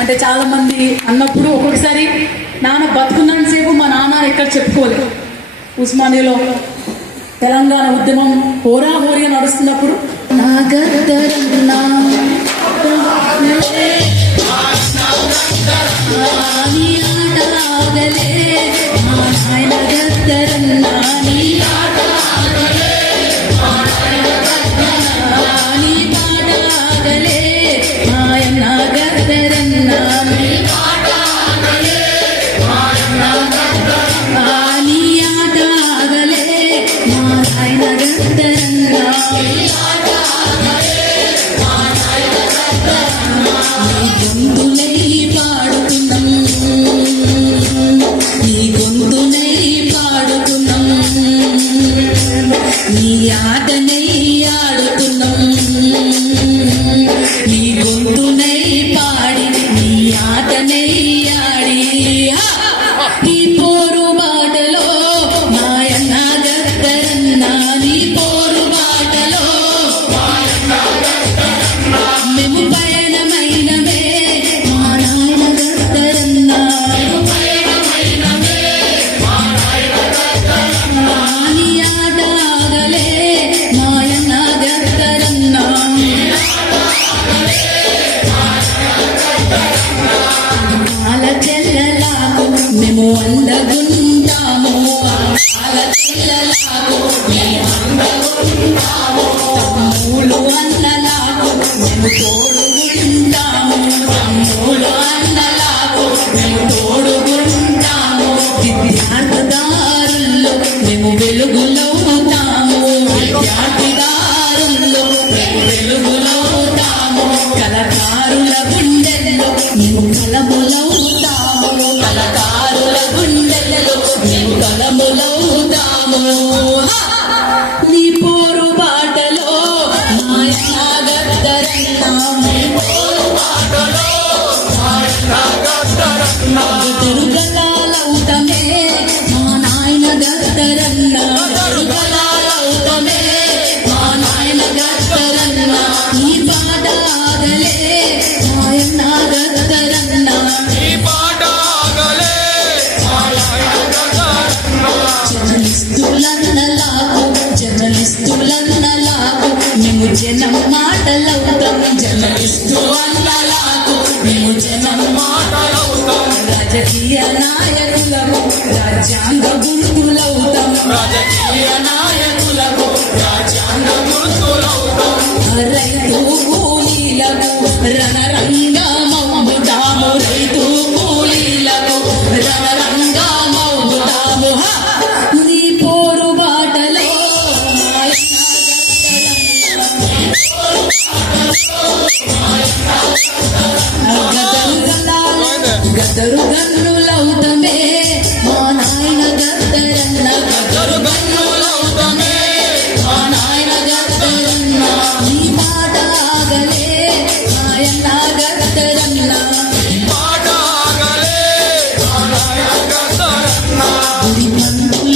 అంటే చాలా మంది అన్నప్పుడు ఒక్కొక్కసారి నాన్న బతుకున్నంత సేపు మా నాన్న ఎక్కడ చెప్పుకోలేదు. ఉస్మానియాలో తెలంగాణ ఉద్యమం హోరాహోరీగా నడుస్తున్నప్పుడు నా గద్దరన్నా నీ పోరు బాటలో తిరుగలాలవుతమే మా నాయన గద్దరన్న తిరుగలాలవుతమే మా నాయన గద్దరన్న నీ పాట ఆగలే మాయన్న గద్దరన్న నీ పాట ఆగలే జర్నలిస్టులన్నలాకు మేము జనం మాటలవుతాం జర్నలిస్టు అన్నలాకు మేము జనం మాటలవుతాం రాజకీయ నాయకులకు రాజ్యాంగ గుర్తులవుతాం రాజకీయ నాయకులకు రాజ్యాంగ గుర్తులవుతాం రైతు కూలీలకు రణరంగమవుతాము రైతు కూలీలకు రణరంగమవుతాము నీ పోరు బాటలో గద్దరు గన్నులవుతమే మా నాయన గద్దరన్న గద్దరు గన్నులవుతమే మా నాయన గద్దరన్న నీ మాట ఆగలే నాయన గద్దరన్న మాట ఆగలే నాయన గద్దరన్న గుడి పంతులకు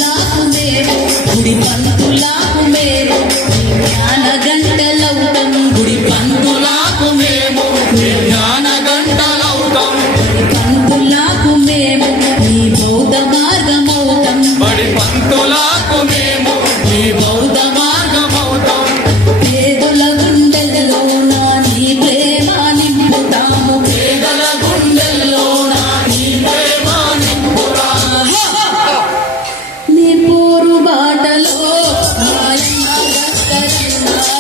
మేలు గుడి పంతులకు మేలు జ్ఞాన గంటలవుతాం గుడి పంతులకు మేము జ్ఞాన గంటలవుతాం పంతులకు మేము నీ బౌద్ధ మార్గమవుతాం బడి పంతులకు మేము నీ బౌద్ధ మార్గమవుతాం పేదల గుండెల్లో నా నీ ప్రేమ నింపుతాము పేదల గుండెల్లో నా నీ ప్రేమ నింపుతాము నీ పోరు బాటలో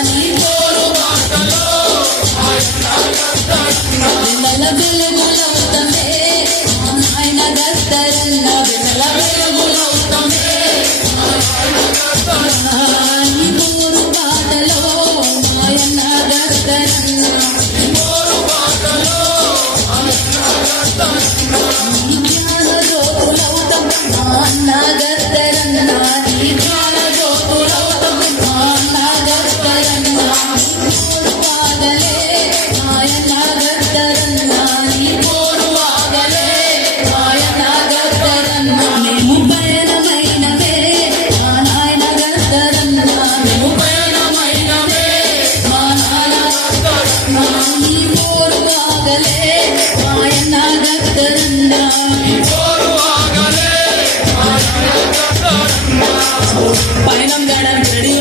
నీ పోరు బాటలో విమల వెలుగులవుతమే మా నాయన గద్దరన్న విమల వెలుగులవుతమే నీ పోరు బాటలో మాయన్న గద్దరన్న నీ జ్ఞాన జ్యోతులవుతాం మా అన్న గద్దరన్న నీ జ్ఞాన జ్యోతులవుతాం మా అన్న గద్దరన్న పోరు ఆగలే మాయన్న గద్దరన్న నీ పోరు ఆగలే మాయన్న గద్దరన్న మేము పయనమైనవే మా నాయన గద్దరన్న మేము పయనమైనవే మా నాయన గద్దరన్న నీ పోరు ఆగలే మాయ పయనం చేయడానికి రెడీ